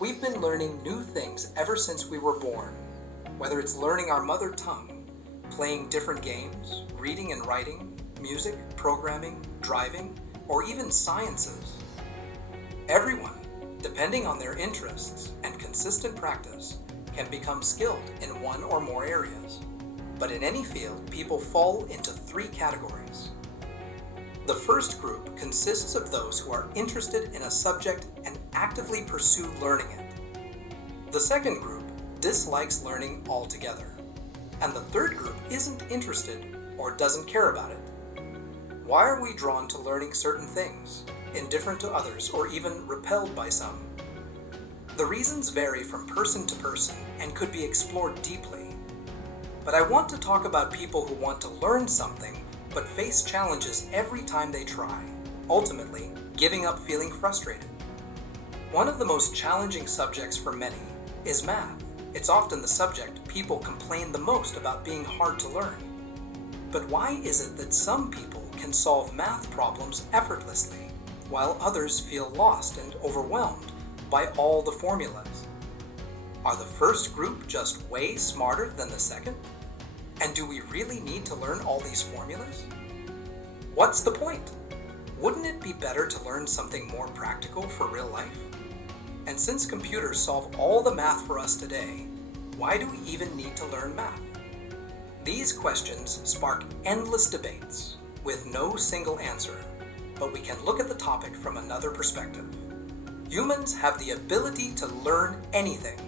We've been learning new things ever since we were born, whether it's learning our mother tongue, playing different games, reading and writing, music, programming, driving, or even sciences. Everyone, depending on their interests and consistent practice, can become skilled in one or more areas. But in any field, people fall into three categories. The first group consists of those who are interested in a subject and actively pursue learning it. The second group dislikes learning altogether. And the third group isn't interested or doesn't care about it. Why are we drawn to learning certain things, indifferent to others, or even repelled by some? The reasons vary from person to person and could be explored deeply. But I want to talk about people who want to learn something but face challenges every time they try, ultimately giving up feeling frustrated. One of the most challenging subjects for many is math. It's often the subject people complain the most about being hard to learn. But why is it that some people can solve math problems effortlessly, while others feel lost and overwhelmed by all the formulas? Are the first group just way smarter than the second? And do we really need to learn all these formulas? What's the point? Wouldn't it be better to learn something more practical for real life? And since computers solve all the math for us today, why do we even need to learn math? These questions spark endless debates with no single answer, but we can look at the topic from another perspective. Humans have the ability to learn anything.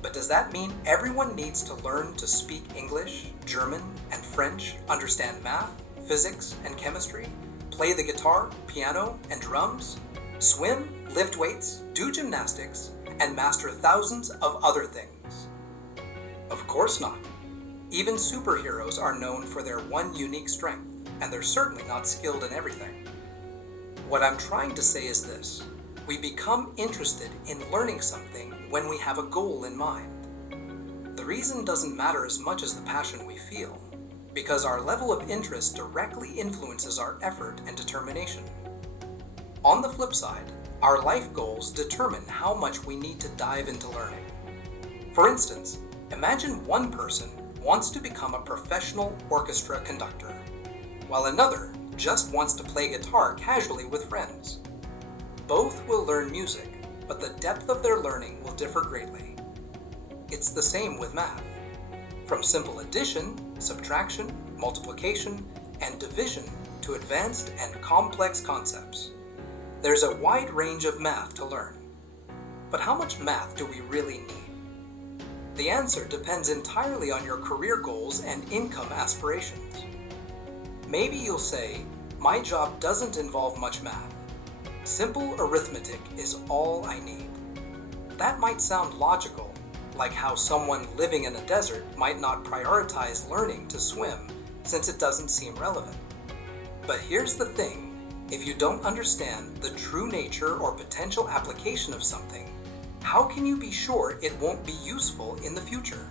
But does that mean everyone needs to learn to speak English, German, and French, understand math, physics, and chemistry, play the guitar, piano, and drums, swim, lift weights, do gymnastics, and master thousands of other things? Of course not. Even superheroes are known for their one unique strength, and they're certainly not skilled in everything. What I'm trying to say is this. We become interested in learning something when we have a goal in mind. The reason doesn't matter as much as the passion we feel, because our level of interest directly influences our effort and determination. On the flip side, our life goals determine how much we need to dive into learning. For instance, imagine one person wants to become a professional orchestra conductor, while another just wants to play guitar casually with friends. Both will learn music, but the depth of their learning will differ greatly. It's the same with math. From simple addition, subtraction, multiplication, and division to advanced and complex concepts, there's a wide range of math to learn. But how much math do we really need? The answer depends entirely on your career goals and income aspirations. Maybe you'll say, my job doesn't involve much math. Simple arithmetic is all I need. That might sound logical, like how someone living in a desert might not prioritize learning to swim since it doesn't seem relevant. But here's the thing, if you don't understand the true nature or potential application of something, how can you be sure it won't be useful in the future?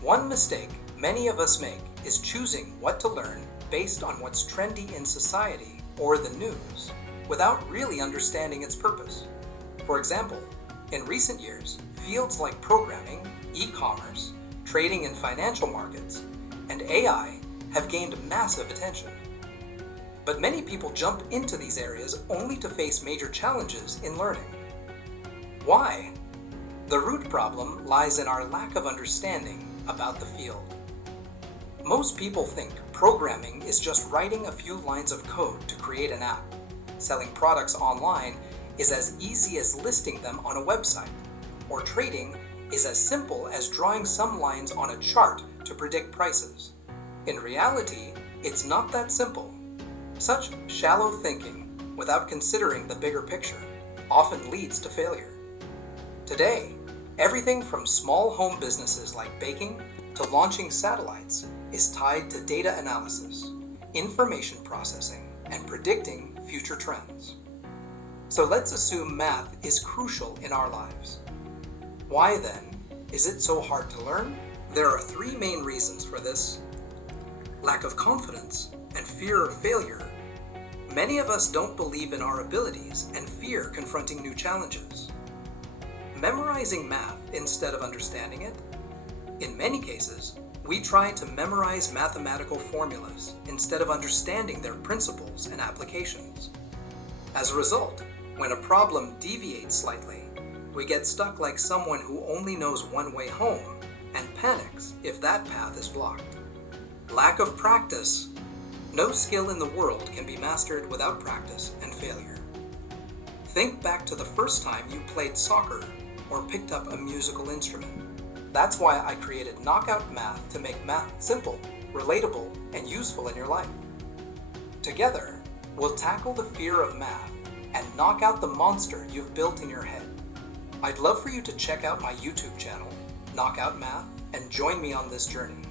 One mistake many of us make is choosing what to learn based on what's trendy in society or the news, without really understanding its purpose. For example, in recent years, fields like programming, e-commerce, trading in financial markets, and AI have gained massive attention. But many people jump into these areas only to face major challenges in learning. Why? The root problem lies in our lack of understanding about the field. Most people think programming is just writing a few lines of code to create an app. Selling products online is as easy as listing them on a website, or trading is as simple as drawing some lines on a chart to predict prices. In reality, it's not that simple. Such shallow thinking, without considering the bigger picture, often leads to failure. Today, everything from small home businesses like baking to launching satellites is tied to data analysis, information processing, and predicting future trends. So let's assume math is crucial in our lives. Why then is it so hard to learn? There are three main reasons for this: lack of confidence and fear of failure. Many of us don't believe in our abilities and fear confronting new challenges. memorizing math instead of understanding it? In many cases, we try to memorize mathematical formulas instead of understanding their principles and applications. As a result, when a problem deviates slightly, we get stuck like someone who only knows one way home and panics if that path is blocked. Lack of practice. No skill in the world can be mastered without practice and failure. Think back to the first time you played soccer or picked up a musical instrument. That's why I created Knockout Math to make math simple, relatable, and useful in your life. Together, we'll tackle the fear of math and knock out the monster you've built in your head. I'd love for you to check out my YouTube channel, Knockout Math, and join me on this journey.